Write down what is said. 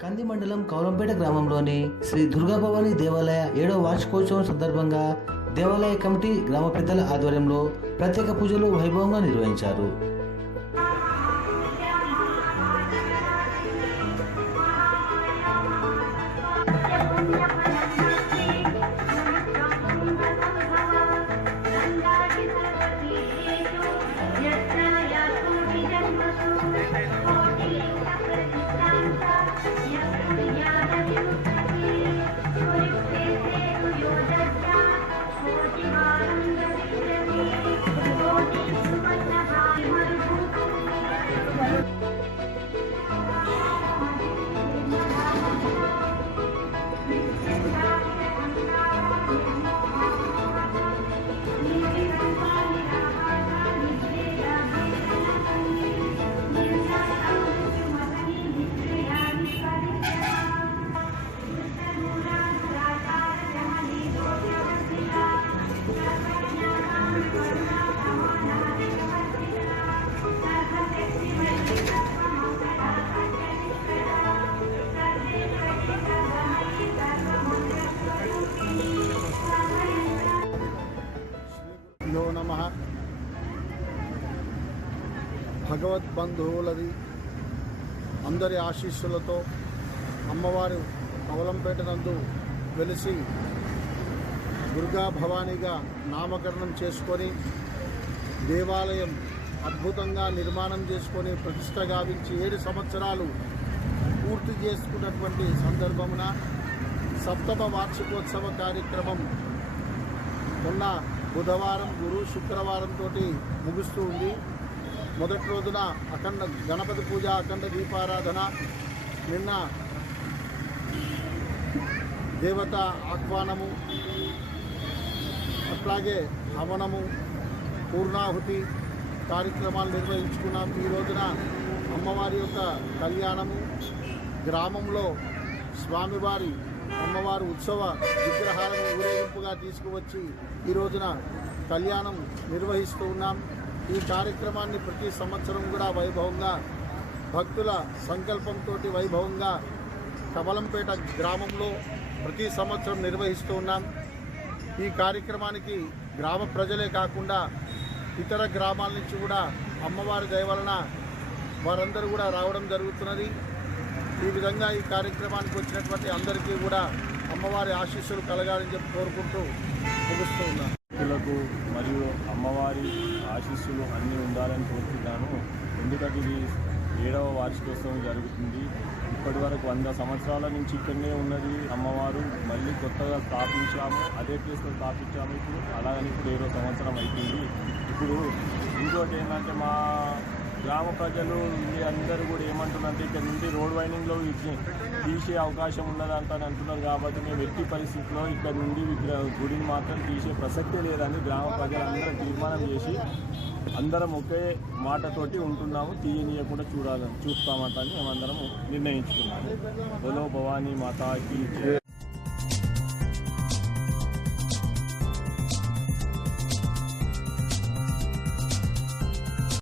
కంది మండలం కౌలంపేట గ్రామంలోని శ్రీ దుర్గాభవాని దేవాలయ ఏడవ వార్షికోత్సవం సందర్భంగా దేవాలయ కమిటీ గ్రామ పెద్దల ఆధ్వర్యంలో ప్రత్యేక పూజలు వైభవంగా నిర్వహించారు Yeah. నమ. భగవద్బంధువులది అందరి ఆశీస్సులతో అమ్మవారు అవలంపేట నందు వెలిసి దుర్గా భవానీగా నామకరణం చేసుకొని దేవాలయం అద్భుతంగా నిర్మాణం చేసుకొని ప్రతిష్ట గావించి ఏడు సంవత్సరాలు పూర్తి చేసుకున్నటువంటి సందర్భమున సప్తమ వార్షికోత్సవ కార్యక్రమం మొన్న బుధవారం గురు శుక్రవారంతో ముగుస్తూ ఉంది. మొదటి రోజున అఖండ గణపతి పూజ అఖండ దీపారాధన నిన్న దేవత ఆహ్వానము అట్లాగే హవనము పూర్ణాహుతి కార్యక్రమాలు నిర్వహించుకున్నాం. ఈ రోజున అమ్మవారి యొక్క కళ్యాణము గ్రామంలో స్వామివారి అమ్మవారి ఉత్సవ విగ్రహాలను ఊరేగింపుగా తీసుకువచ్చి ఈ రోజున కళ్యాణం నిర్వహిస్తూ ఉన్నాం. ఈ కార్యక్రమాన్ని ప్రతి సంవత్సరం కూడా వైభవంగా భక్తుల సంకల్పంతో వైభవంగా కమలంపేట గ్రామంలో ప్రతి సంవత్సరం నిర్వహిస్తూ ఉన్నాం. ఈ కార్యక్రమానికి గ్రామ ప్రజలే కాకుండా ఇతర గ్రామాల నుంచి కూడా అమ్మవారి దయ వలన వారందరూ కూడా రావడం జరుగుతున్నది. ఈ విధంగా ఈ కార్యక్రమానికి వచ్చినటువంటి అందరికీ కూడా అమ్మవారి ఆశీస్సులు కలగాలని చెప్పి కోరుకుంటూ ముగుస్తూ ఉన్నాను. భక్తులకు మరియు అమ్మవారి ఆశీస్సులు అన్నీ ఉండాలని కోరుతున్నాను. ఎందుకంటే ఇది ఏడవ వార్షికోత్సవం జరుగుతుంది. ఇప్పటి వరకు వంద సంవత్సరాల నుంచి ఇక్కడనే ఉన్నది అమ్మవారు. మళ్ళీ కొత్తగా స్థాపించాము. అదే ప్లేస్లో స్థాపించాము ఇప్పుడు. అలాగని ఇప్పుడు ఏడో సంవత్సరం అవుతుంది ఇప్పుడు ఇంకోటి ఏంటంటే మా గ్రామ ప్రజలు అందరూ కూడా ఏమంటున్నారంటే ఇక్కడ నుండి రోడ్ వైండింగ్లో తీసే అవకాశం ఉన్నదంట అని అంటున్నారు కాబట్టి మేము ఎట్టి పరిస్థితుల్లో ఇక్కడ నుండి గుడిని మాత్రం తీసే ప్రసక్తే లేదని గ్రామ ప్రజలందరూ తీర్మానం చేసి అందరం ఒకే మాటతోటి ఉంటున్నాము తీయనీయకుండా చూడాలని చూస్తామంట అని మేమందరం నిర్ణయించుకున్నాము బలో భవానీ మాతాకి జై.